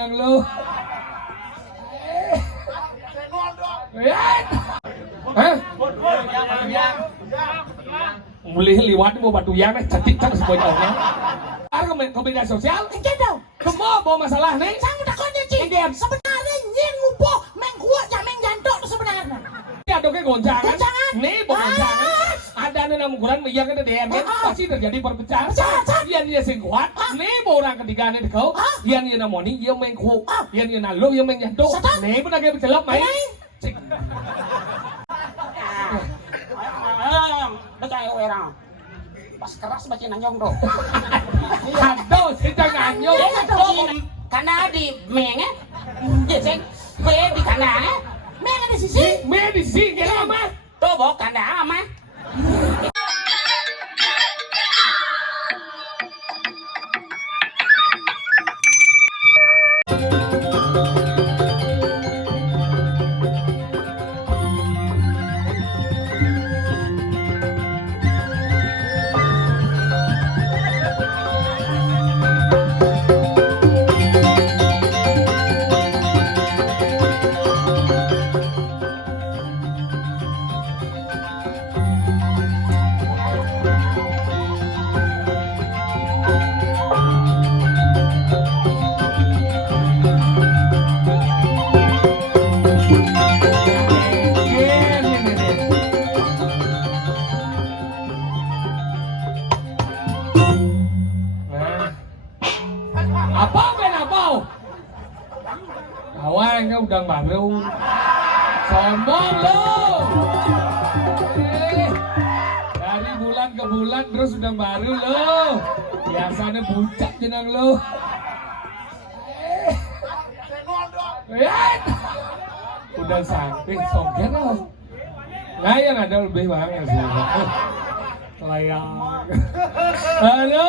jenang lu. Hah? Mulih liwat mau batu yang cantik kan semuanya. Ada beda sosial? Enggak dong. Kemo bawa masalah nih? Saya udah kunci. Sebenarnya nying ngupo meng kuat jameng jantok sebenarnya. Ini ada ke goncangan? Goncangan? Nih goncangan. Ada enam bulan yang kita DM pasti terjadi perpecahan. Yang dia sing kuat. Nih orang ketiga nih kau. Yang dia namoni yang meng kuat. Yang dia nalu yang meng jantok. Nih pun ada bercelap main. Becaya orang. Pas keras baca nanyong dong. Aduh, si jangan nanyong. Karena di menge, jadi di karena menge di sisi. Menge di sisi, kira mah. Tuh bok karena mah. Kawan kau udang baru, sombong lo. Dari bulan ke bulan terus udang baru lo. Biasanya bucak jenang lo. Udah sakit, sombong lo. Nah yang ada lebih banget sih. Layak. Halo,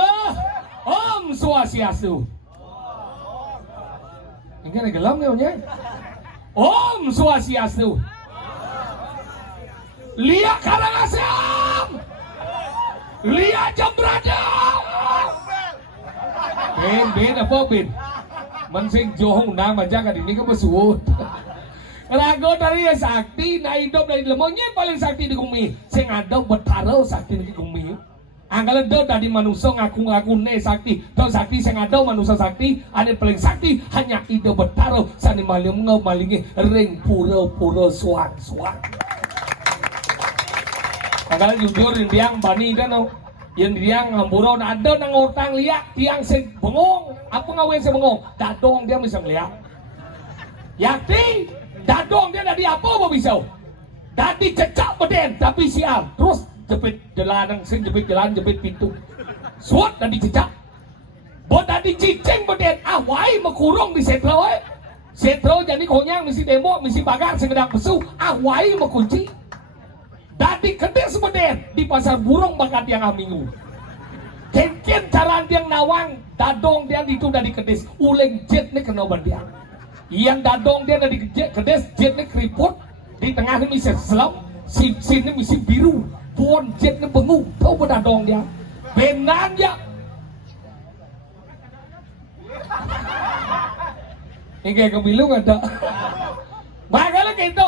Om Swastiastu. Ini ada gelam nih, Om Swastiastu. Lia Karangasem. Lia Jembrana. Ben apa Ben? Mensing johong nama jangan ini ke besut. Rago dari sakti, na hidup dari lemonya paling sakti di bumi. Sing ada betaro sakti di bumi. Anggalan do dari manusia ngaku-ngaku ne sakti. Do sakti sing ada manusia sakti, ane paling sakti hanya ide betaro sani maling malingi ring pura-pura suang-suang. Anggalan jujur yang bani kan yang diang ngamburo ada nang utang liak tiang sing bengong. Apa ngawen sing bengong? Dadong dia bisa ngeliat. Yakti dadong dia dari apa bisa? Dadi cecak beden tapi sial. Terus jepit jalanan, sing jepit jalan, jepit pintu. Suat dan dicecak. Buat tadi cicing beden, awai mekurung di setro. Setro jadi konyang, misi demo, misi bagar, segedak besu, awai mekunci. Dadi kedes beden di pasar burung bakat yang minggu. Kenken cara yang nawang, dadong dia itu dari kedes, uleng jet nih kena bandiang. Yang dadong dia dari kedes, jet nih keriput, di tengahnya misi selam, sini misi biru. Buon jet ni bengu, tahu pada dong dia, benar ya. Ini kayak kebilung ada, bagaimana gitu?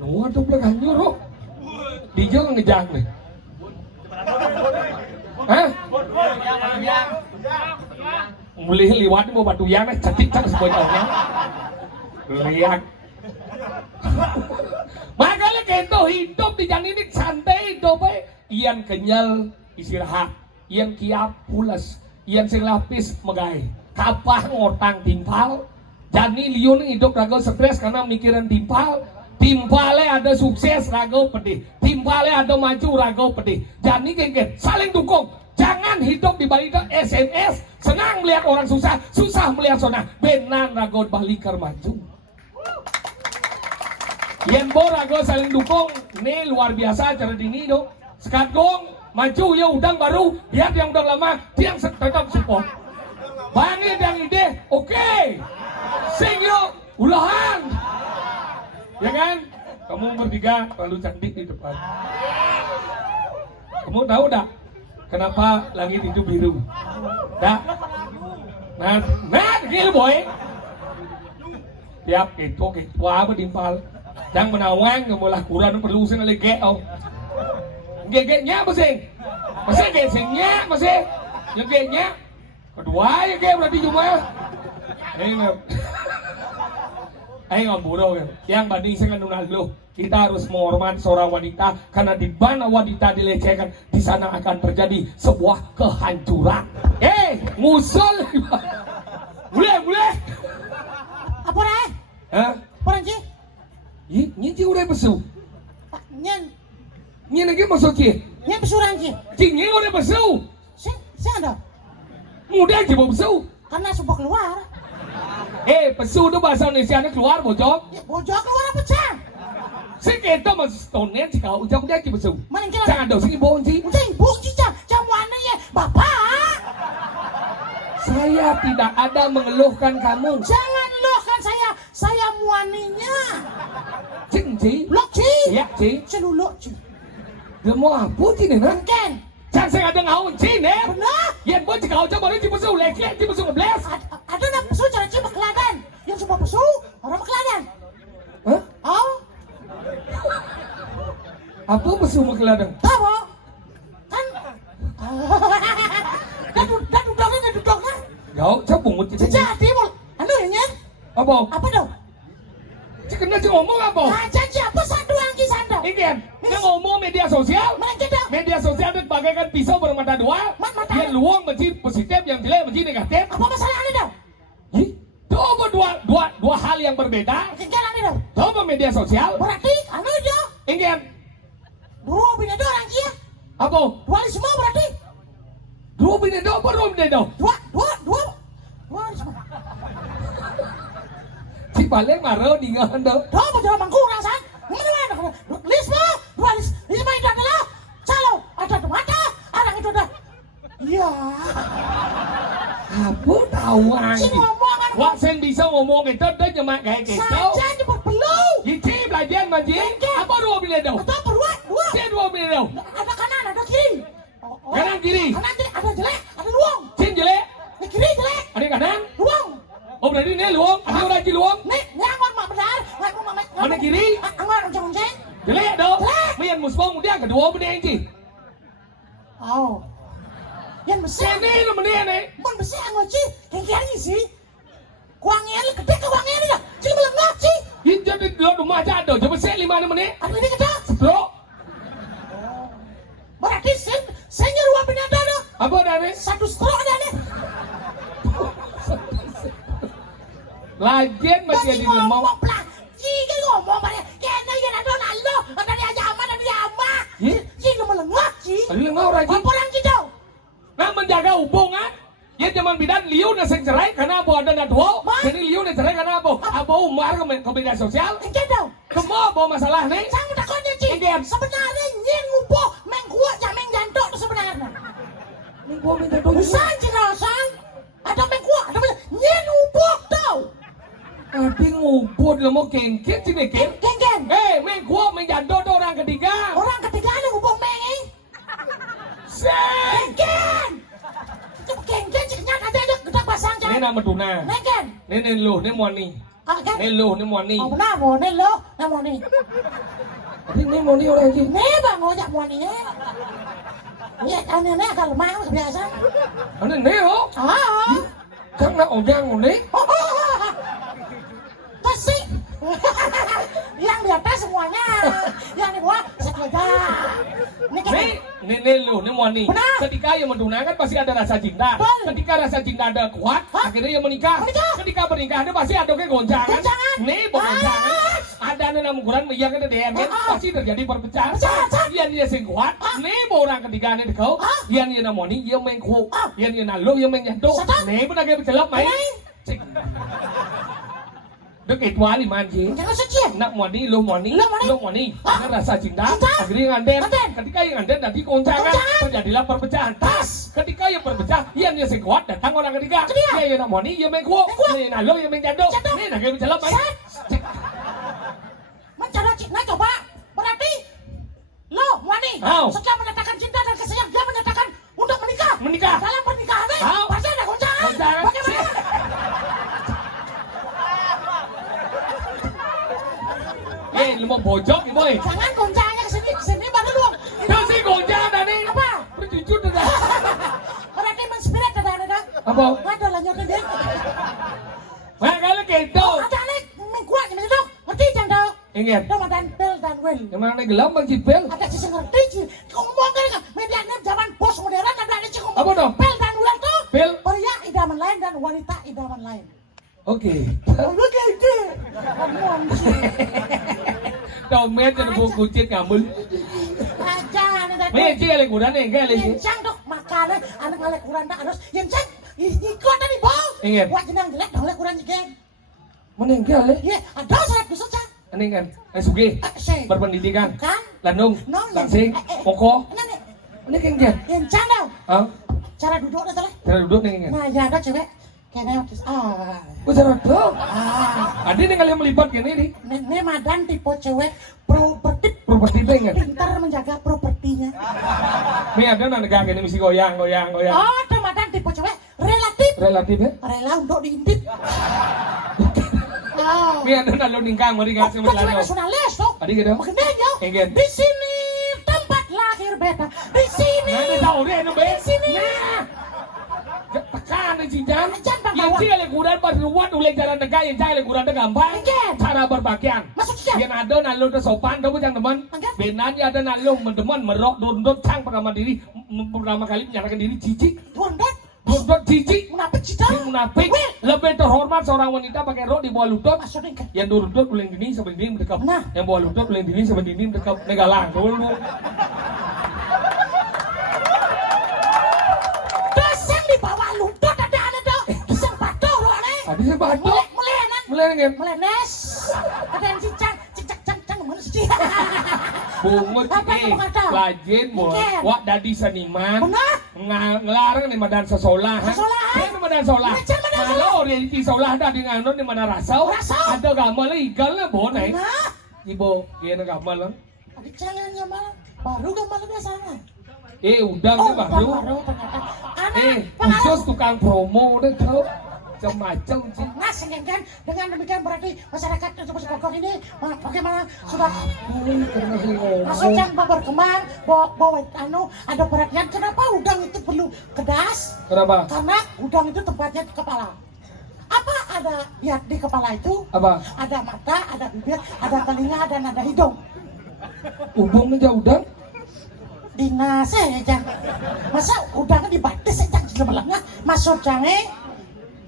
Nuh tuh belakang nyuruh, dijauh ngejang nih. Hah? Mulih liwat mau batu yang cantik kan semuanya. Lihat. Makanya kita hidup di jalan ini santai hidup iyan kenyal istirahat, iyan kiap pulas, iyan sing lapis megai, kapah ngotang timpal. Jadi liun hidup rago stres karena mikiran timpal. Timpalnya ada sukses rago pedih, timpalnya ada maju rago pedih. Jadi genggen saling dukung. Jangan hidup di balik SMS, senang melihat orang susah, susah melihat sonah. Benar rago balik maju. Yen borago saling dukung, nih luar biasa cara dini do. Sekat gong, maju ya udang baru, lihat yang udah lama, tiang tetap support. Bangin yang ide, oke. Sing yuk, ulahan. Ya kan? Kamu bertiga terlalu cantik di depan. Kamu tahu dah kenapa langit itu biru? Dah? Nah, gila boy. Tiap itu tua berimpal. Jangan menawang ngemulah kurang perlu sing lege oh. Gege-nya masing. Masing gesingnya masing. Yang gege-nya kedua ya gege berarti cuma. Ayo bodoh yang banding dengan Ronaldo. Kita harus menghormati seorang wanita karena di mana wanita dilecehkan di sana akan terjadi sebuah kehancuran. Musul. Boleh. Apa dah? Hah? Apa lagi? Nyi udah besu. Nyen Lagi masuk Ci. besuran sih. Nyi udah besu. Saya ada. Mudah aja besu. Karena subuh keluar. Besu itu bahasa Indonesia keluar bojok. Ya, bojok keluar apa cang? Kita masih tahunnya sih kau ucap dia aja besu. Mana kira? Jangan dong sini bohong sih. Udah ibu sih cang. Cang mana ya? Bapak. Saya tidak ada mengeluhkan kamu. Jangan lohkan saya. Saya muaninya. Cing Ci. Lok Ci. Ya Ci. Celuluk Ci. Dia mau apa Ci nih nah? Ken. Jangan saya ada ngau Ci nih. Benar. Yang buat kau coba ini Ci besu lek Ci besu ngebles. Ada nak pesu cara Ci Bakladan. Yang semua pesu orang Bakladan. Hah? Oh. Apa besu mengkeladang? Tahu? Kan. Dan duduknya. Gak, coba bungut Ci. Jadi mau. Anu ya Nyen? Apa? Apa dong? Ci kena Ci ngomong apa? Janji apa sandu lagi sanda? Ini dia ngomong media sosial. Mana kita? Media sosial itu bagaikan pisau bermata dua. Mata. Yang luang menjadi positif, yang jelek menjadi negatif. Apa masalahnya dong? Coba dua hal yang berbeda. Kegiatan ini dong. Coba media sosial. Berarti anu dia. Ini Dua bina dua orang kia. apa? Dualisme berarti. Dua bini do, apa dua bini do? Dua. Dualisme. Si balik marah di ngan do. Dua apa jalan mangkurang san? Mana? Dualisme itu adalah calo ada mata, orang itu ada. Iya. Apa tahu Si anjing? ngomong kan. Wah sen bisa ngomong itu dia cuma kayak gitu. Saja nyebut belum. Ini belajar manjing. Apa dua bini do? Atau berdua. Si dua bini do. Ada kanan, ada kiri. Kanan kiri. Kanan kiri ada jelek, ada luang. Sin jelek. Di kiri jelek, Ada kanan. luang. Oh berarti ini luang. Ada orang di luang. Nih, angor mak benar. Mana kiri? Angor unceng. Jelek do. Jelek. Mian musbong dia kedua bini anjing. Oh. Yang besar. Sini lu meni nih. Mun besar angor ci, kengkiri sih. Kuangnya lu gede ke kuangnya ini dah. Jadi melengak sih. Ini jadi lo rumah aja do. Coba saya 5 menit. Aduh ini gede. Bro. Berarti saya nyeruah bina dada. Apa dah nih? Satu stroke ada nih. Lajen masih di lemau. ngomong pelan. Jika ngomong pada kena ada Ronaldo, ada dia Jama, ada dia Ama. Jika melengak sih. Lemau lagi. Apa orang kita? Nah menjaga hubungan. Ya zaman bidan liu na sing cerai karena apa ada natuo. Jadi liu na cerai karena apa? Apa umar ke media sosial. Kita Kemo bawa masalah nih. Sang takutnya Ci. Sebenarnya nyen ngupo mengkuat jameng jantok itu sebenarnya. Gua minta tolong. Sang cina sang. Ada mengkuat, ada nyen ngupo tau. Adi ngumpul mau kengket sini ken. Geng. Mengkuat menjadot orang ketiga. Orang ketiga ada ngupo meng. Seng. Geng. Geng ciknya aja kita pasang Ini nama Duna. Geng. Ini lu, ini Moni. Ini lu, ini Moni. Oh benar mau nih lo, mau nih. Ini Moni orang sih. Nih bang ngojak mau nih. Iya, aneh agak lemah biasa. Ini oh. Kan nak ojang ini. Kasih. Yang di atas semuanya, yang di bawah sekeja. Ini lu, ini Moni. Benar. Ketika yang menduna kan pasti ada rasa cinta. Betul. Ketika rasa cinta ada kuat, akhirnya yang menikah. Ketika bernikah ada pasti ada goncangan. Goncangan. Nih, goncangan. Ada enam ukuran yang ada DM pasti terjadi perpecahan. Yang dia sing kuat. Nih, orang ketiga nih kau. Yang dia Moni, yang main ku. Yang dia lu, yang main jatuh. Nih, benar kayak bercelap main. Được cái quá thì man chứ. Jangan suci. Nak Moni, lu Moni, lu Moni. Karena rasa cinta, Cinta. akhirnya nganden. Ketika yang nganden nanti goncangan, terjadilah perpecahan. Tas. Ketika yang berpecah, yang dia sing kuat datang orang ketiga. Dia yang nak Moni, yang main kuat. Dia yang lu, yang main jatuh. Ini nak kayak bercelap main. Mencari cinta coba. Berarti lo Moni. Setelah menyatakan cinta dan kesayang dia menyatakan untuk menikah. Menikah. Dalam pernikahan, Au. pasti ada goncangan. Goncangan. Bagaimana? pojok ibu. Jangan goncangnya ke sini baru lu. Kau sih goncang tadi. Apa? Berjujur dah. Berarti menspirit ada. Apa? Ada lah nyonya dia. Nah kalau gitu. Ada nih, kuat macam itu. Ngerti jangan tahu. Ingat. Ramadan pel dan wel. Yang mana gelam bang cipel? Ada sih ngerti sih. Kau ngomong kan medianya zaman pos modern ada sih ngomong. Apa dong? Pel dan wel tuh. Pel. Pria idaman lain dan wanita idaman lain. Oke. Begitu. Ngomong sih. Domet jadi buku kucit ngambil. Aja ada. Meci kali kuda nih, kali ini. Yencang dok makanan anak ngalek kurang tak harus yencang. Ikut tadi bau. Ingat. Wah jenang jelek ngalek kurang juga. Meninggal le. Iya, ada salah besok cang. Ini kan, sugi, berpendidikan, Kan? landung, langsing, koko. Ini kan kan? Yencang dong. Ah, Cara duduk dah toleh. cara duduk nih kan? Nah, ya ada cewek. Kayaknya Oh cara duduk. ah. Adi nih kalian melibat gini nih. Ini madan tipe cewek properti Properti itu ingat. pintar menjaga propertinya. Nih ada negara gini mesti goyang. Oh, ada madan tipe cewek relatif Relatif ya. rela untuk diintip. Oh. Nih ada lalu ningkang, mari kasih Cewek melano. nasionalis tuh. Adi gitu. Makanya yo. Ingat. Di sini tempat lahir beta. Di sini. Nah, dia tahu deh, nu be. Di sini. Nah, tekan nih cincang. Jangan bang Yang bawah. cile kuda berluat ulek jalan negara, yang cile kuda itu gampang. Ingat. Cara berpakaian. Maksudnya. Yang ada nalu itu sopan, tahu jangan teman. Ingat. Benarnya ada nalu mendeman, merok, dondot, cang pertama diri, pertama kali menyatakan diri jijik. Dondot. Dondot jijik. Munafik cita. Ini munafik. Lebih terhormat seorang wanita pakai rok di bawah lutut. Maksudnya kan. Yang dondot uling dini sampai dini mendekap. Nah. Yang bawah lutut uling dini sampai dini mendekap. Negalang dulu. Dasar di bawah lutut ada tuh. Dasar batu lu aneh. Tadi saya batuk. Melenan. Mulai nih. Melenes. Ada yang cicang. Cicak manusia. Bungut Apa eh, kamu kata? lajin mo, Iken. wak dadi seniman, Benar. ngelarang nih madan sesolah, Sesolahan. Ini madan solah, Macam madan solah. malah orang di solah dah di nganon di mana rasau, Rasau. ada gamal lah ikan lah bonai, Nah. ibu, dia nak gamal lah, Adik jangan gamal. Baru gamal biasanya. udang ni baru, ternyata. Anak khusus tukang promo deh tau, macam-macam sih, Nah, sehingga dengan demikian berarti masyarakat Tersebut Bogor ini bagaimana sudah masuk yang berkembang bawa ada perhatian kenapa udang itu perlu kedas? kenapa? Karena udang itu tempatnya di kepala. Apa ada ya di kepala itu? Apa? Ada mata, ada bibir, ada telinga dan ada hidung. Hubung aja udang, Dina saya jang. Masa udangnya dibatis aja di belakangnya masuk jange.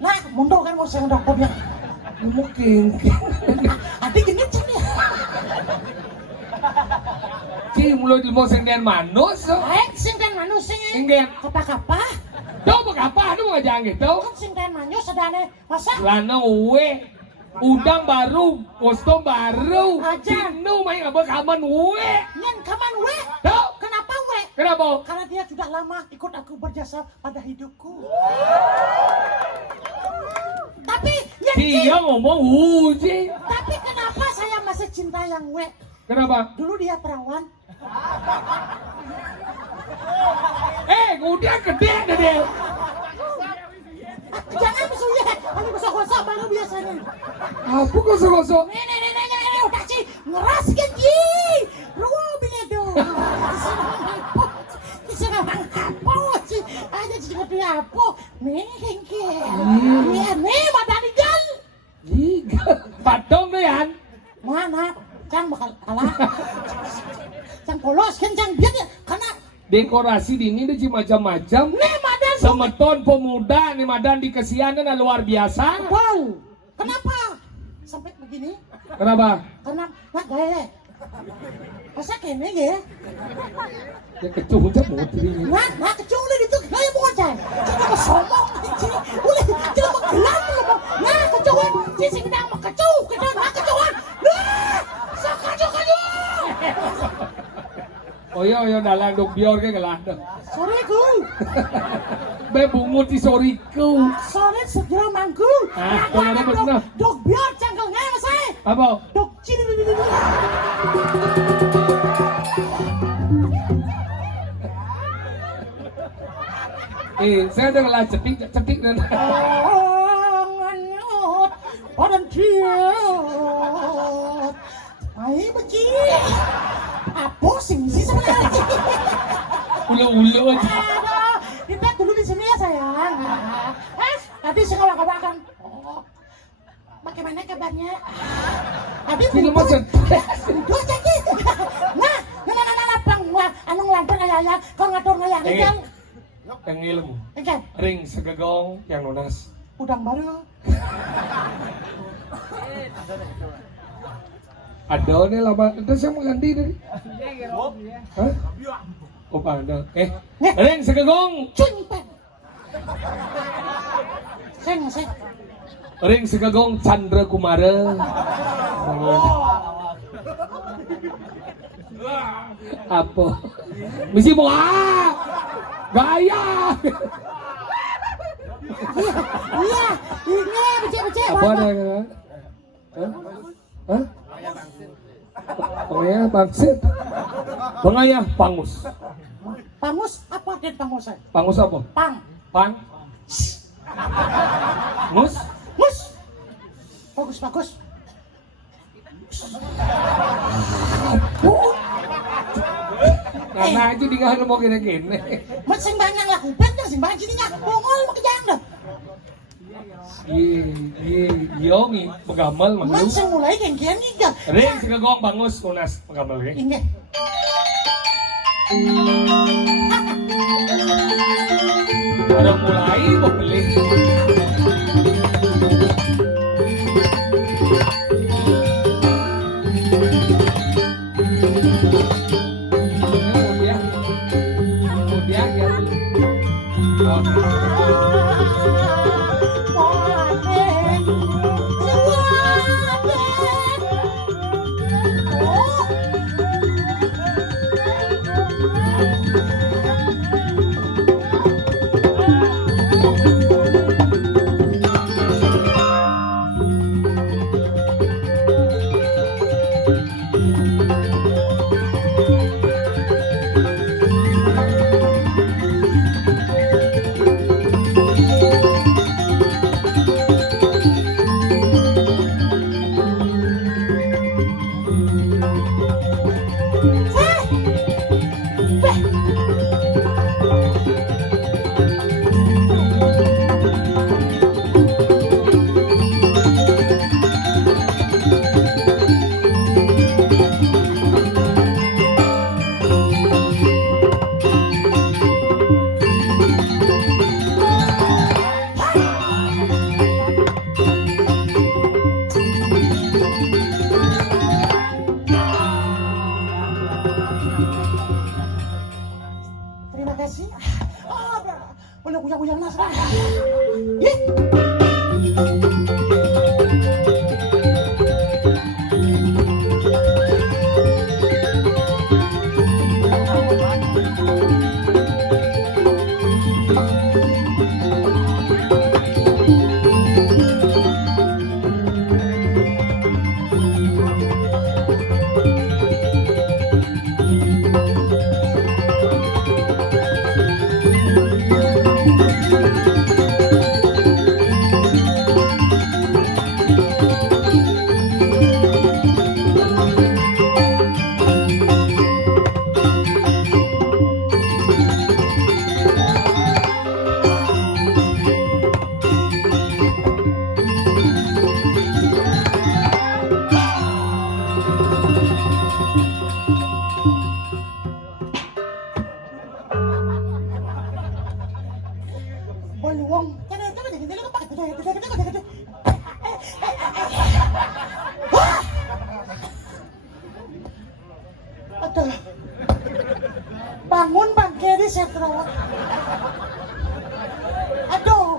Nah, mundur kan mau saya udah punya. mungkin, Adik gini cek ya. sih mulai di mau sengdian manus, Sing dan manusia. sengdian, Kapa-kapa. tau apa? Lu mau ngajang gitu? Kan sing dan manusia sedane. Masa? Lana uwe udang baru, kostum baru, Aja. Cinu main apa kaman uwe, Nyen kaman we. tau? Kenapa we? Kenapa? Karena dia sudah lama ikut aku berjasa pada hidupku. Tapi Nyen Dia ngomong uji, tapi kenapa saya masih cinta yang we? kenapa? Dulu dia perawan. Udah gede deh dia. Jangan musuhnya. Kalau gosok-gosok baru biasanya. Aku gosok-gosok. Ini udah sih ngeras kan ji. Rubinya dong. Bisa bang kapo sih. Ada seperti apa? Nih hengkel. Nih madani gal. Liga, patong tuh yan. Mana? Cang bakal kalah. Cang polos kan cang biar ya. Karena Dekorasi di ini dia macam-macam. nih madan Semeton pemuda nih madan di kesianan luar biasa. Wow. Kenapa? Sampai begini? Kenapa? Karena nggak gaya. Masa kene ya? Ya kecuhunnya mau diri. Nah kecuali gitu gaya mau cang. Kita mau somong anjing. Boleh kita mau gelam mau. Nah kecuali sisi kita mau kecu kita nah kecuali. Nah sakaju. Oh iya dalang dok biar ke gelang. Sorry ku. Be bungut di soriku. Sorry segera mangku. Kalau ada benar. Dok biar cangkel nggak mas saya. Apa? Dok cini. Saya ada ngelah cetik dan. Anyut padan ciut. Ai beci ulu-ulu aja. Aduh, kita dulu di sini ya sayang. Nanti sekolah-kawakan. Oh, bagaimana kabarnya? Tadi Film aja. Duh, jadi. Nah, anu ngelantur ayah, kau ngatur ngayang kan? Yang ilmu. Kan? Ring segegong yang lunas. Udang baru. Ada nih lama. Itu saya mau ganti tadi. Hah? Oh ada. Ring segegong. Cunpan. Seng. Ring segegong Chandra Kumara. Apa? Misi mau gaya. Iya, ini becek. Apa ada? Hah? Pengayah bangsit. Pengayah pangus. Pangus apa den pangus? Pangus apa? Pang. Mus? Bagus. Karena aja di nggak mau gini-gini. Mat sing banyak lah kupet kan sing banyak jadinya. Bongol mau kejang dah. Iya, pegamal Mat manggil. sing mulai kengkian nih dah. Ring segegong bangus lunas pegamal ya. Inge. Udah mulai mau beli. Kemudian ya. Terima kasih. Boleh kuyang-kuyang mas. Ih. Wong, aduh, bangun bangke di setro. Aduh,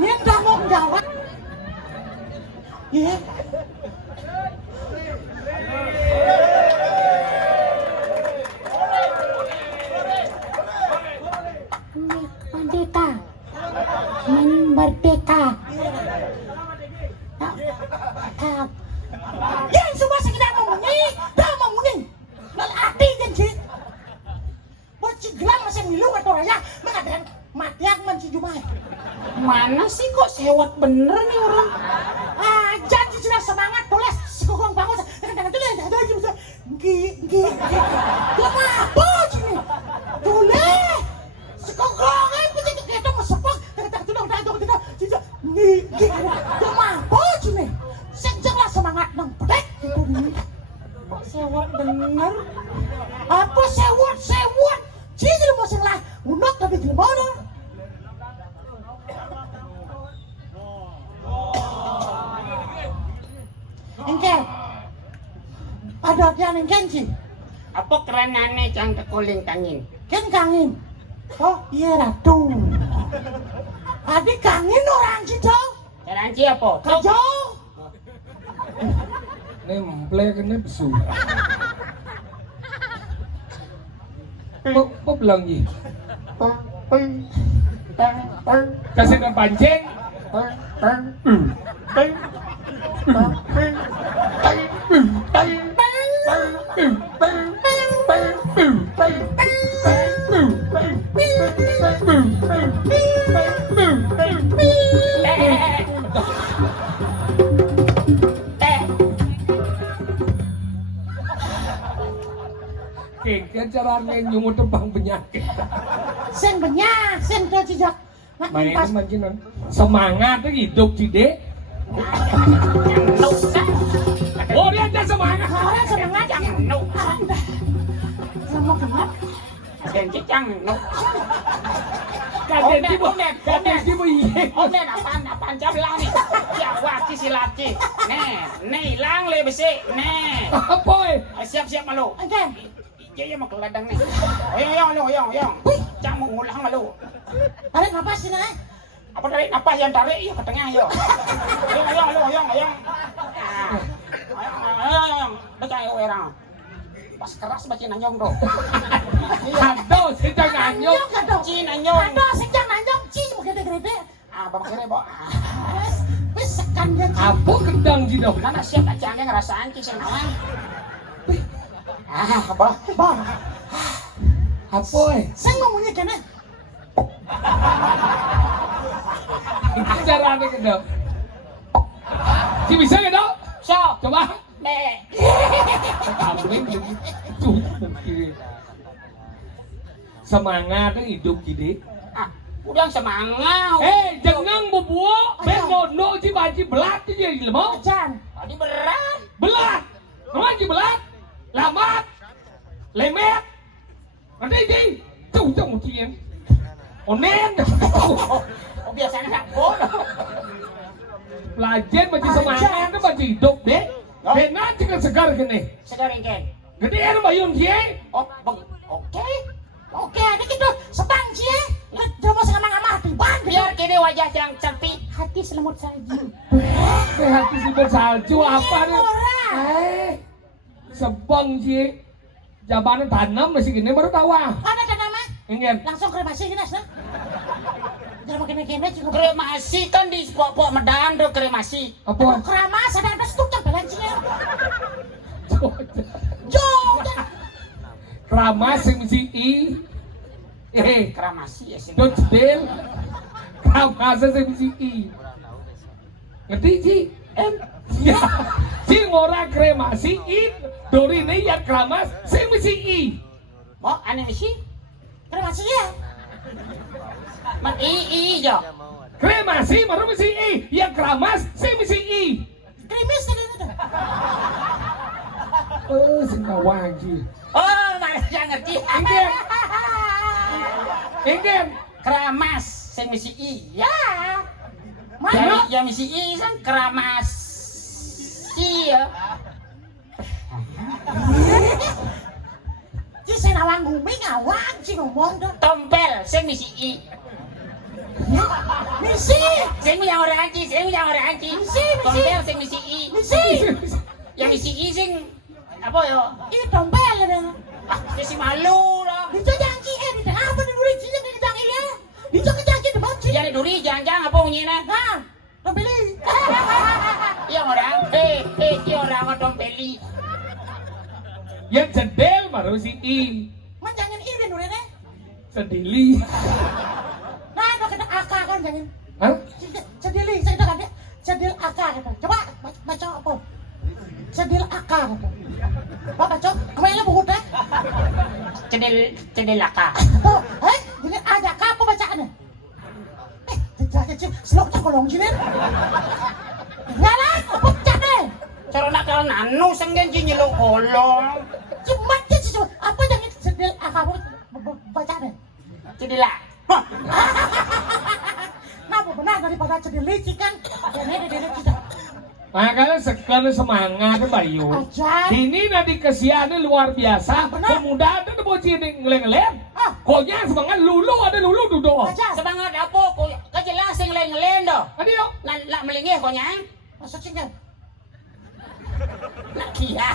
ini udah mau jawab. Iya. Merdeka. Yang semua sekedar memuni, lalaki janji. Buat si gelang masih milu atau raya mengadakan matiak mencujumai. Mana sih kok sewot bener nih orang? Janji sudah semangat tulis sekokong bangun. Jangan tulis ada aja bisa. Gigi. Kenapa sini? Bener. Apa sewot? Cici lu mau sing lah. Unok tapi gimana? Engke. Ada kian engke sih. Apa keranane cang tekuling kangin? Kan kangin. Oh iya ratu. Adik kangin orang sih dong. Keranci apa? Kerja. Nemple kene besu. Kok bilang ji? Kasih dan pancing. Kayaknya caranya nyumut tebang penyakit. Sen banyak, sen tuh cijak. Main majinan. Semangat hidup cide. Oh dia aja semangat. Orang semangat Cang nuk. sama kenapa? Dan cang nuk. Kaden ibu iye. Oke, apaan jablah nih? Ya waki si laki. Nih, lang le besi. Nih. Apa Siap-siap malu. Engke. Iya mau ke ladang nih. Oyong. Cang mau ngulang malu. Tarik napas sini. Apa tarik napas yang tarik ya ke tengah yo. Oyong. Oyong. Baca orang. Pas keras baca nanyong bro. Aduh, si jangan nyok. Ci nanyong. Aduh, sejak nanyong ci mau gede-gede. Bapak kira bo. Wis sekan dia. Apa kendang ji dong? Karena siap aja ngerasaan ci sing nawan. Apa? Bang, Apa saya ngomongnya kena. Itu caranya kendang. Ji bisa nggak dong? So, Coba. nih. Kambing begitu. Semangat hidup jadi. Udah semangat. Jangan bubuo. Benono ji baji belat ji jadi lemau. Jan, Tadi berat. Belat. Nama ji belat. Lamat. Lemet. Nanti ji. Tuh mungkin. Onen. Oh biasanya nak bodoh. Pelajar baji semangat itu baji hidup deh. Benar juga segar gini. Sekarang kan. Gede ada bayun dia. Oke. oke, ini gitu. Sebang cie. Dia mau sama nama hati ban. Biar kini wajah yang cantik. Hati selemut salju. Hati si bersalju apa nih? Sebang sih. Jabanan tanam masih gini baru tahu ah. Ada nama? Ingin. Langsung kremasi gini nah. Jangan makin kene juga. Kremasi kan di pok Medan do kremasi. Apa? Keramas ada stuk tempelan cie. Jong. Keramas yang mesti i. Kremasi ya sih. Dot del. Keramas yang mesti i. Ngerti sih? Ya. Si ngora kremasi i. Dori ini yang keramas sing mesti i. Mau aneh sih? Kremasi ya. Man i jo. Kremasi baru mesti i. Yang keramas sing mesti i. Krimis tadi itu. Sing kawang sih. Oh, jangan ngerti. Ingin. Keramas sing misi i. Ya. Mana? Ya misi i kan keramas. Iya. Ci saya nawang bumi ngawang ci ngomong dah. Tompel sing misi i. Misi. Sing yang orang ci. Misi. Tompel sing misi i. Misi. Yang misi i sing apa yo? Ini tombel ada. Si malu lah. Itu janji di tengah apa di duri ci yang kita ini. Itu kejanji di bawah ci. Jadi duri jangan apa bunyinya? Nah, tombeli. Iya orang. Iya orang tompeli. Yang cedel baru si i. Man jangan ini duri deh. Sedili. Nah, ada kena akar kan jangan. Hah? Cedili, saya udah ada. Cedil akar kata. Coba baca apa? Cedil akar kata. Baca, kemana buku teh? Cedel laka. Oh, ini ada apa bacaannya? Selok tak kolong sini. Ngalah, apa cakap? Cara nak kalau nanu senggen nyelok kolong. kamu baca deh. Cedilah. Kenapa benar daripada cedili kan? Ini kita. Makanya sekarang semangat Bayu. Ajar. Ini nanti kesiannya luar biasa. Benar. Pemuda ada mau cini ngeleng-ngeleng. Koknya semangat lulu ada lulu duduk. Ajar. Semangat apa ko kejelas sing ngelen doh. Adi yo. Nak melingih ko nyang. Masuk sini. Nak kia.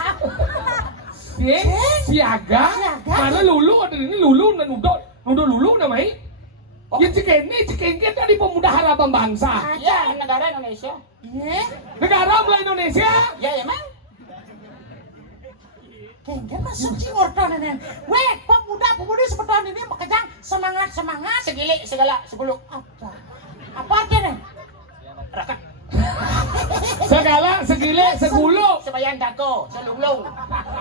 Siaga. Mana lulu ada ini lulu dan duduk lulu namanya. Ya ciken tadi pemuda harapan bangsa. Ya negara Indonesia. Negara mulai Indonesia. Ya emang. Kengken masuk sih ngorton ini. Weh, pemuda-pemudi seperti ini makanya semangat. Segili segala 10. Apa artinya? Rakat. Segala segile segulu. Sebayan dako, selulung.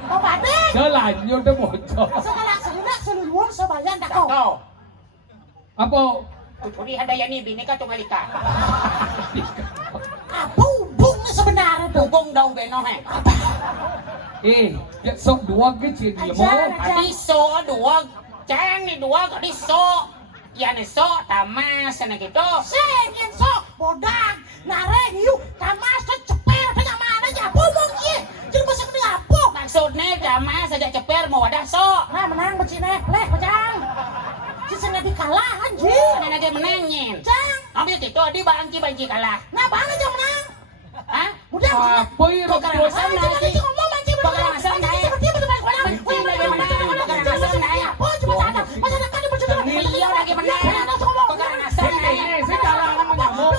Mau batik? Jalan yo udah bocor. Segala segala seluruh sebayan dako. Dako. Apa? Tuturi hadayani bineka tunggal ika. Apa hubungnya sebenarnya tuh? Tunggung daung beno he. Ya sok dua kecil di Ajar. Adi so dua, cang ni dua adi so. Ya ni so tamas na gitu. Senyen sok bodang nareng yuk tamas tuh ceper tengah mana ya bumung ye. Jadi masuk ini apa? Maksudnya tamas saja ceper mau wadah so. Nah menang becine, leh bejang. Sisanya dikalah anjing. Mana dia menangin. Jang, Ambil itu di banci kalah. nah mana aja menang? Hah? Udah. Apa ya? Kok karang asam nanti? Ngomong mancing Kok karang asam naik? Mancing lagi menang. Kok karang asam naik? Oh cuma ada masyarakat di berjuang. Iya lagi menang. Kok karang asam naik? Sekarang menyamuk.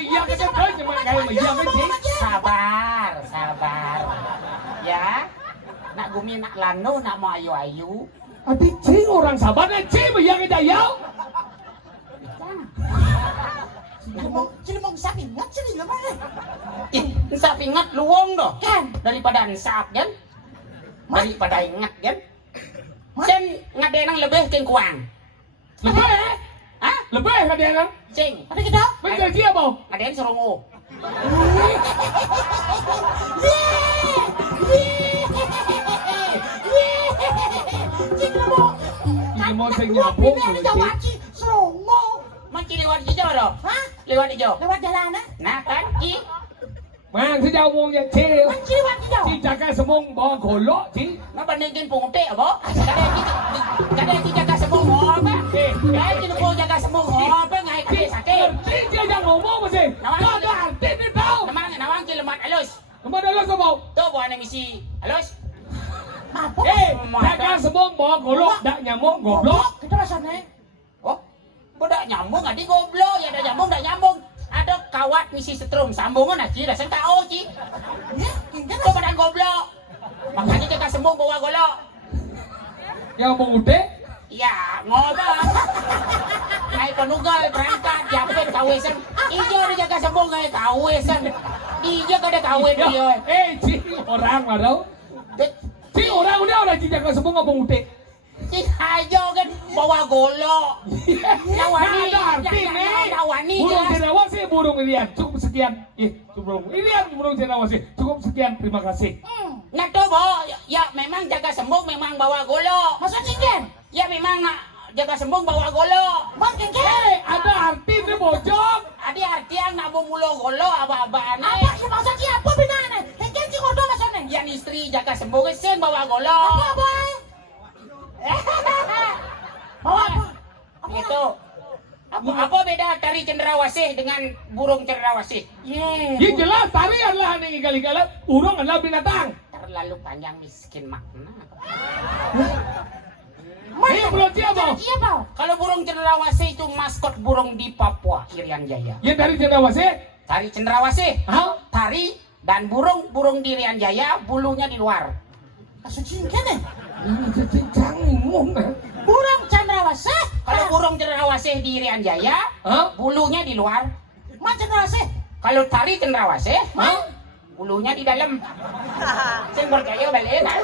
Iya kita kan cuma kayak iya sih. Sabar. Ya. Nak gumi nak lano nak mau ayu-ayu. Adi cing orang sabarnya cing iya kita ya. Cilimong sapi nggak sih di mana? Nsap ingat luong doh. Kan, Daripada nsap kan? Daripada ingat kan? Sen ngadenang lebih king kuang. Lebih? Hah? Lebih kan dia kan? Cing. ada kita. Betul siapa? Ngaden serungu. Cilimong sing nyambung Ini Jawa Ci, Serongo. Manci lewat hijau doh. Hah? Lewat hijau. Lewat jalanan? Nah kan? Mang si jauh mong ya cing. Manci lewat hijau. Ci jaga semong bawa golok cing. Mabandingin pungte apa? Kada ki jaga sembuh apa? Kaya kinupong jaga sembuh apa? Ngay kaya sakit. Cing dia yang ngomong masih. Ada arti ni tahu. Nawang ki lemat alus. Kemana lo kau? Tu buah misi alus. Apa? Jaga semong bawa golok. Tak nyamuk goblok. Kita rasanya. Oh, budak nyambung adi goblok. Ya ada nyambung, tak nyambung. Ada kawat misi setrum sambungan aja dah sen tau ci. Ya, kengken Tu pada goblok. Makanya kita sembuh bawa golok. Yang mengude. Ya, ngobak. Naik penugal berangkat japit kawesan. Ijo dia jaga sembuh ngai kawesan. Ijo kada kawin dia. Cing orang marau. Cing orang udah cing jaga semong ngomong ude. Cik ajo kan bawa golok. Nawani, nawani Burung jelas. cenderawasih burung irian cukup sekian. Burung irian burung cenderawasih cukup sekian. Terima kasih. Nah tu bo, ya memang jaga sembuh memang bawa golok. Masa cingken? Ya memang nak jaga sembuh bawa golok. Bang kengken? Ada arti ni bojong. Adi artian nak bawa golok apa-apa Apa aneh. sih maksud siapa binane? Kengken sih kodoh masane. Yang istri jaga sembuh kesen bawa golok. Apa boy? Bawa apa? Itu. Apa beda tari cendrawasih dengan burung cendrawasih? Ye. Yang jelas tarian lah ni kali-kali. Burung adalah binatang. Terlalu panjang miskin makna. Ini belum siapa? Siapa? Kalau burung cendrawasih itu maskot burung di Papua, Irian Jaya. Yang dari cenderawasih. Tari cendrawasih, Hah? tari dan burung di Irian Jaya, bulunya di luar. Maksud cingken Ini cincang ngomong. Burung cendrawasih. Kalau burung cendrawasih di Irian Jaya, Hah? bulunya di luar. Macam cendrawasih. Kalau tari cendrawasih, Hah? bulunya di dalam. Sen bergaya balik kan?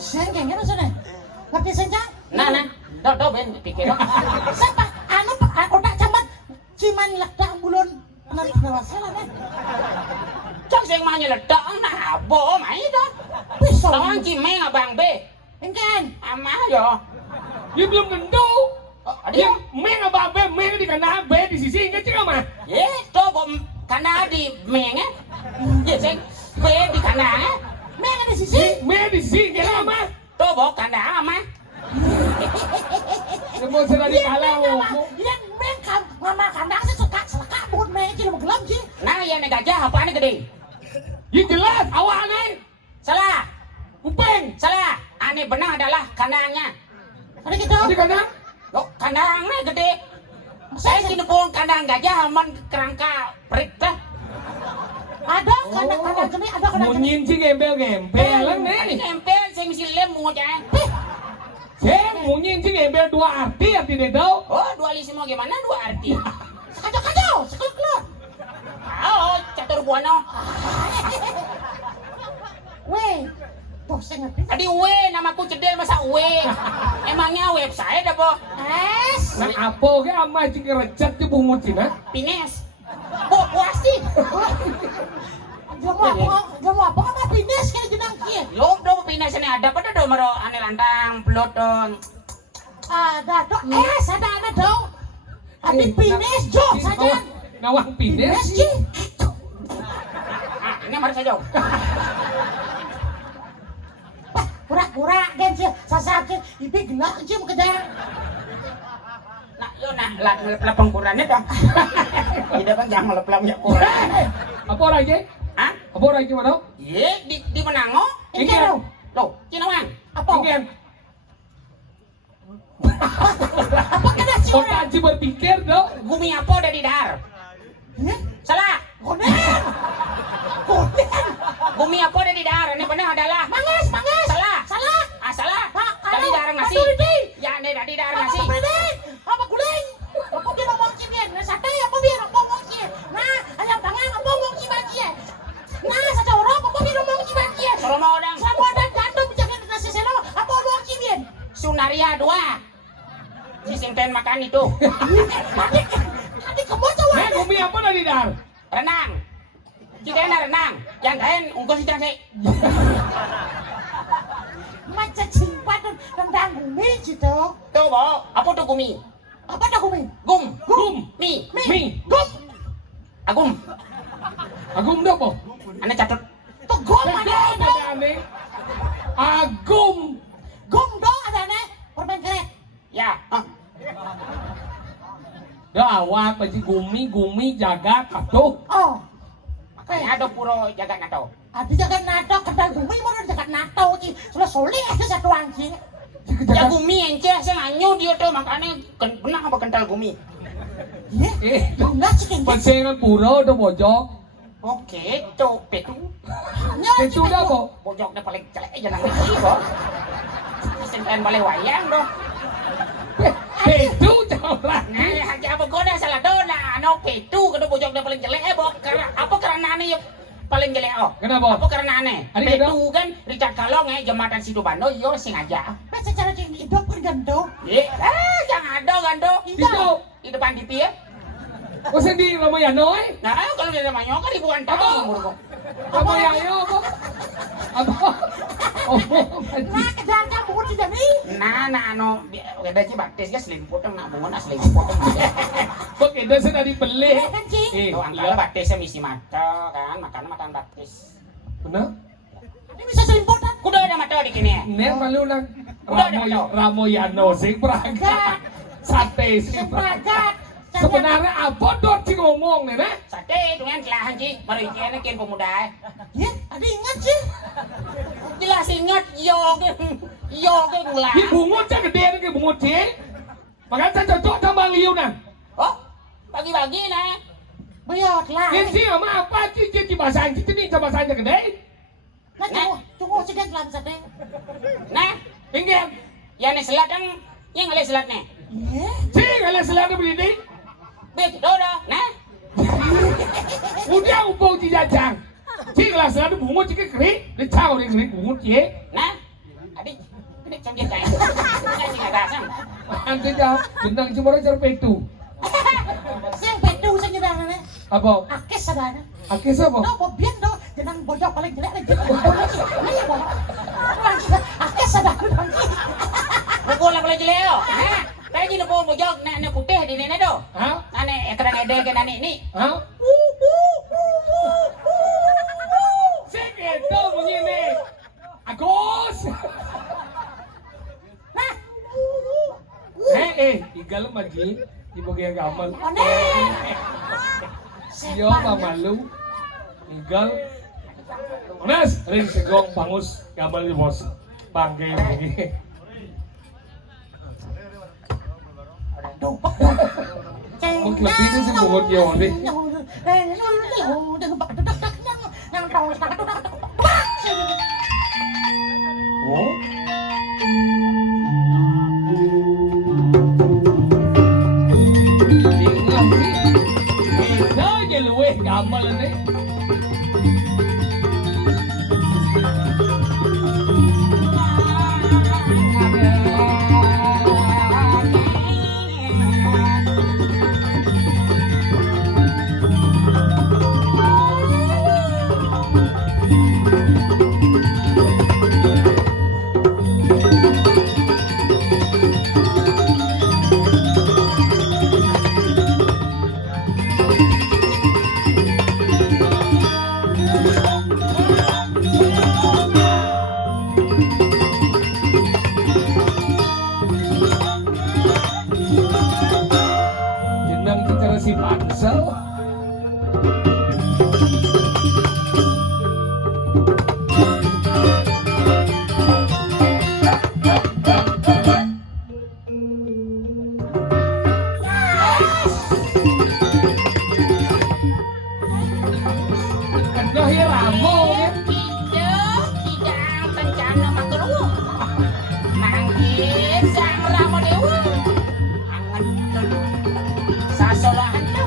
Cingken kan masane? Ngerti senjang? Nah, do ben pikir. Siapa? Anu otak camat ciman ledak bulun. Nang cendrawasih lah nih. Cok sing mah nyeledak nah abo mai dah. Wis Lawan cimeng abang be. Engken. Ama yo. Dia belum tentu. Dia Dia meng apa be, meng di kanan, be di sisi, enggak cik mah. ye to bom kana di meng ye sing be di kana Meng ada sisi. Meng di sisi, enggak mah. to bo kana ama. Semua sudah di kalah. Yang meng kan mama kandang sih suka selaka buat meng sih mau gelam sih. Nah ya ne gajah apaan gede? Ya jelas, awak aneh. Salah. Kuping. Salah. Aneh benar adalah kandangnya. Ada gitu. Di kanan. Lo kandangnya gede. Saya kini pun kandang gajah aman kerangka perik dah. Ada kandang gede, ada kandang gede. Munyin sih gembel lang Ini nih. nempel saya mesti lem mau jangan. Saya munyin sih gembel dua arti dia tahu. Oh dualisme gimana dua arti? Kacau, sekelot. Oh catur buana. Weh, tuh saya ngerti. Tadi we namaku cedel masa we. Emangnya website apa? Es, Nang apa ke ama sih kerecet di bungut sih nah. Pines. Oh pasti. dia mau apa kan pindes kali jenang kia. Lo do pines ini ada pada do maro ane lantang pelotong. Ada dong, ada dong. Tapi pindes jok saja. Nawang Pindes pindes. sih. Ah ini mari saja. Pura-pura kan sih, sasar sih, ibi gelak sih mau kejar. Nah yo nah lap pengkurannya dong. Tidak kan jangan melep-lep ya kurang. Apa lagi? Hah? Apa lagi mana? Ye di Menango. Ini Ingin. dong. Lo Cinawang. Apa? Ingin. Apa kena sih Kau orang? kaji berpikir dong. Gumi apa ada di dar? Ini? Salah. Koden. Bumi apa ada di dar? Ini benar adalah Mangas. salah. Salah. Ah salah. Pak, Dari kalau, darah nasi. betul ini. Ya ada di darah Apa nasi. guling? Apa guling? Apa dia ngomong sih biar? Sate apa biar ngomong sih? Nah, ayam tangan apa ngomong sih biar? Nah, sate orang apa biar ngomong sih biar? Kalau mau orang Sama ada jantung bicara nasi seno apa ngomong sih biar? Sunaria 2. Si Sinten makan itu. Tadi kamu jawab. Nek bumi apa dari dar? Renang. Kita enak renang. Yang lain ungkul si Trase. Macam simpan tentang bumi gitu. Tuh, Bo. Apa tuh gumi? Apa dah bumi? Gum. Gum. Mi. Mi. Gum. Agum. Agum dah po. Anda catat. Tuh gum ada ada. aneh. Agum. Gum dong ada nih. Permen karet. Ya. Dah awak baju gumi jaga katuh. Oh. Makanya ada puro jaga nato. Ada jaga nato kedai bumi mana jaga nato sih. Sudah soleh aja satu anjing. Ya gumi ence saya nganyu dia tuh makanya benar apa kental gumi. Ya. Enggak sih kan. Pensengan pura udah bojok. Oke, tuh petu. Itu dah po. Bojoknya paling jelek aja nang iki, Bo. Sinten balik wayang doh. Itu orang. Nah, hanya apa goda salah dona, ano petu kada bojoknya paling jelek Bo. Karena apa karena aneh yuk paling jelek oh. Kenapa? Apa karena aneh? Ada Petu kan Richard Kalong jembatan Situbando yo sengaja. Mas secara hidup pun gantung. Jangan ada gando. Itu. Di depan TV ya. O sindi Ramayano eh. Nah, kalau dia namanya kan ribuan tahun umur kok. Ramayano apa? Apa? Oh, Nah, kejarnya bukan tidak nih. Nah, ano, kada ci baptis ka selimput ang nabungon na selimput ang. Kok kita sudah dibeli. Kan sih. Oh, ang kala baptis sa misi mata kan, makan baptis. Benar? Ini bisa selimputan. Kuda ada mata di kini. Nen malu nang Udah, udah. Ramoyano sing berangkat. Sate sing berangkat. Sepakat. Sebenarnya apa dot sih ngomong nih, nah? Sate dengan kelahan ci, baru ikan kian pemuda. Ya, ada ingat sih. Jelas ingat yo ke ngulah. Di bungut saya gede nih kayak bungut sih. Makanya saya cocok sama liu nah. Oh, bagi-bagi nah. Bayar lah. Ini sih sama apa sih di bahasa Inggris ini sama bahasa gede. Nah, tunggu sih kan dalam sate. Nah, Ingin. yan ni selat ang yang alay selat ni. Ya. Sih kalau selalu begini. Bet dodo, nah. Udah ubau di jajang. Sih kalau selalu bungut sih kering. Dia tahu dia kering bungut ya. Nah. Adik, ini canggih kayak. Ini enggak dasang. Nanti jauh. Bentang cuma orang cari itu. Saya bedu saya nyedang nih. Apa? Akes sadana. Akis apa? No, biar do, jenang bojok paling jelek lagi. Ini apa? pala Leo. Ha? Tayo di na po mo jog na putih di na do. Ha? Nani ekran ede ke nani ni. Ha? Sige, ito bunyi ni. Agus! Igal magi. Di mo kaya gamal. Siyo mamalu. Igal. Unas! Rin sigong pangus. Gamal ni bos. Bangke lagi. Maglapit na sa bukod yun eh. Oh? Ingat sih. Bisa aja luweh gamal ini. Jenang kita si pansel. Kena hiramo ya. Tidak kencana makruh. Manggil sang ramo dewa. Angan sasolahan lo.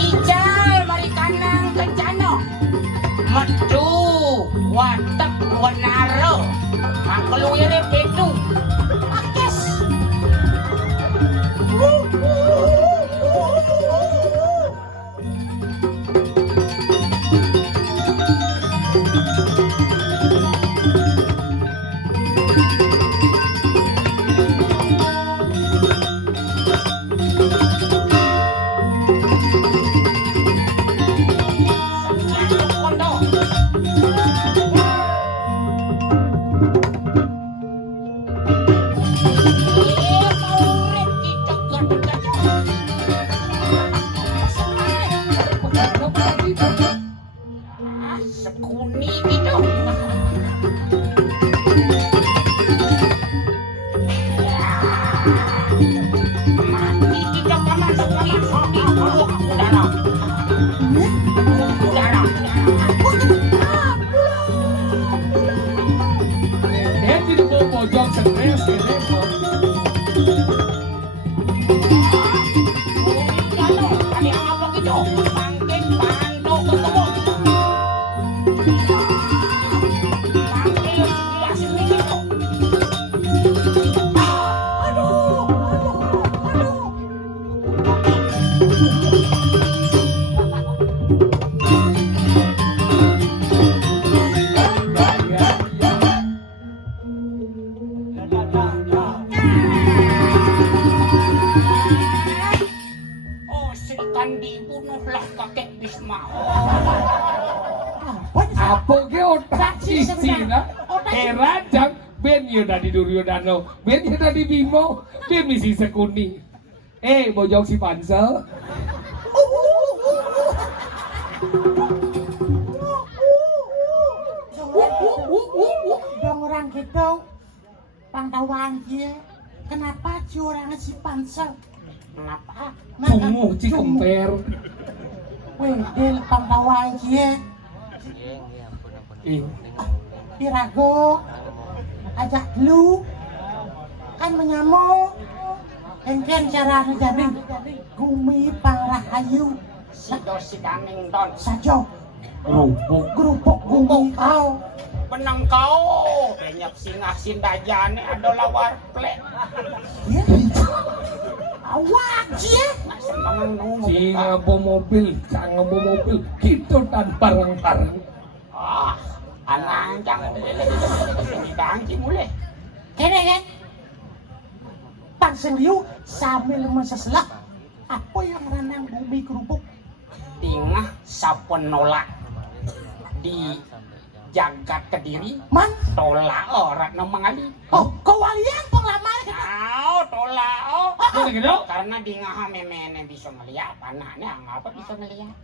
Ijal mari kanang kencana. Medu watak wanaro. Makluire pedu. Akes. Sekuni gitu. Mati kita paman sekalian sakit udara. Udara. Dia tidak mau pojok stres gitu. Kali apa gitu? Bangkit panto ketemu. Bangkit jelasin nih gitu. Oh, Sri Kandi bunuhlah kakek Bisma. Apa ke otak sisi na? Rajang ben yun na di Duryodhana, ben yun na di Bimo, ben misi Sekuni. Bojong si Pansel. Dong orang gitu, pantauan dia. Kenapa curang si Pansel? Kenapa? Tunggu si Kemper. Wedel pantauan dia. Pirago, ajak lu, kan menyamuk. Engken cara jadi gumi pangrahayu. Sido sidaning don. Sajo, Rupuk. gerupuk gumi kau. Benang kau. Banyak singa sindajane adalah warple. Ya, awak dia. Nasi pangang nunggu. Singa bawa mobil, canggah bawa mobil, gitu dan bareng-bareng. Anang-anang dangki mulai. Kene kan? Panseng liu sambil menseselak. Apa yang ranang bumi kerupuk? Tingah sapenolak di jagat Kediri. Man? Tolak orang nang mengali. Oh, kewalian penglamar. Tolak oh. Kau nih gitu? Karena di ngaha memene bisa ngeliat, anaknya ngapa bisa ngeliat?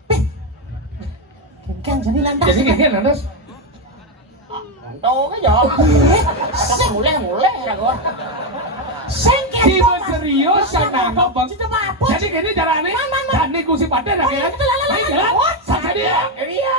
Kan jadi lantas. Jadi kayak gini lantas. Untuk aja. Atau mulai lah gua. Sengket. Si serius sana ngabang. Itu apa? Jadi gini caranya. Dan nih kursi paten akhirnya. Baik ya. Saja dia. Iya.